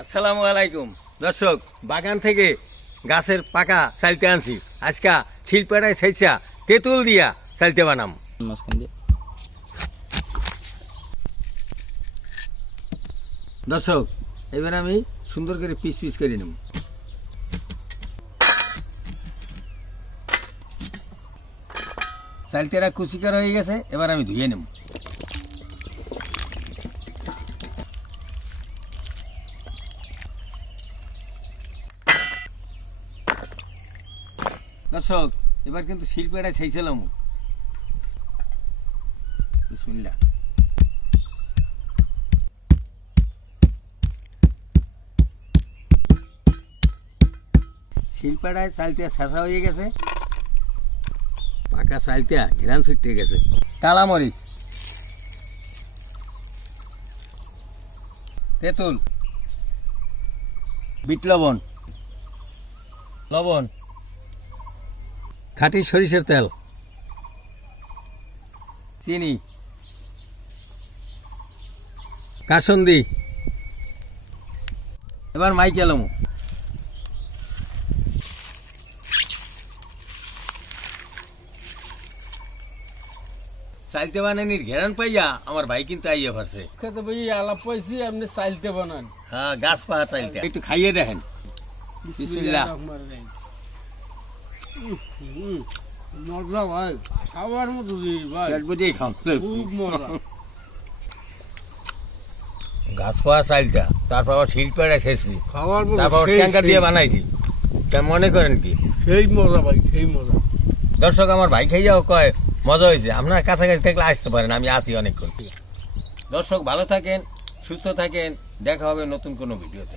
আসসালামু আলাইকুম দর্শক, বাগান থেকে গাছের পাকা চালতে আনছি। আজকা শিলপাড়ায় সেচা তেঁতুল দিয়া চালতে বানাম। দর্শক, এবার আমি সুন্দর করে পিস পিস করে নেব। চালতেরা কুচিকার হয়ে গেছে, এবার আমি ধুয়ে নেব। দর্শক, এবার কিন্তু শিল্পেটা সেইছিলাম। বিসমিল্লাহ। শিল্পাটায় চালতে ছেঁচা হয়ে গেছে, পাকা চালতে ঘেরান ছুটতে গেছে। কালা মরিচ, তেঁতুল, বিট লবণ, লবণ, খাঁটি সরিষার তেল, চিনি, কাসুন্দি। এবার মাইকেলম। চাইতে বানানির ঘেরান পাইয়া আমার ভাই কিন্তু আইয়া পারছে। খেতে ভাই আলাপ পাইছি আপনি চাইতে বানান। হ্যাঁ, গাছ পাওয়া চাইতে একটু খাইয়ে দেখেন। বিসমিল্লাহ। মজা ভাই, খাবার মতো জিনিস ভাই, পেট বুঝেই খাও। খুব মজা। গাছ পাওয়া চাইলটা, তারপর আবার শিল্পেটা শেষছি, খাবার মতো তারপর সেই- ট্যাঙ্কার দিয়ে বানাইছি। তা মনে করেন কি সেই মজা ভাই, সেই মজা। দর্শক, আমার ভাই খাইয়াও কয় মজা হয়েছে। আপনার কাছাকাছি থাকলে আসতে পারেন, আমি আসি অনেকক্ষণ। দর্শক, ভালো থাকেন, সুস্থ থাকেন, দেখা হবে নতুন কোনো ভিডিওতে।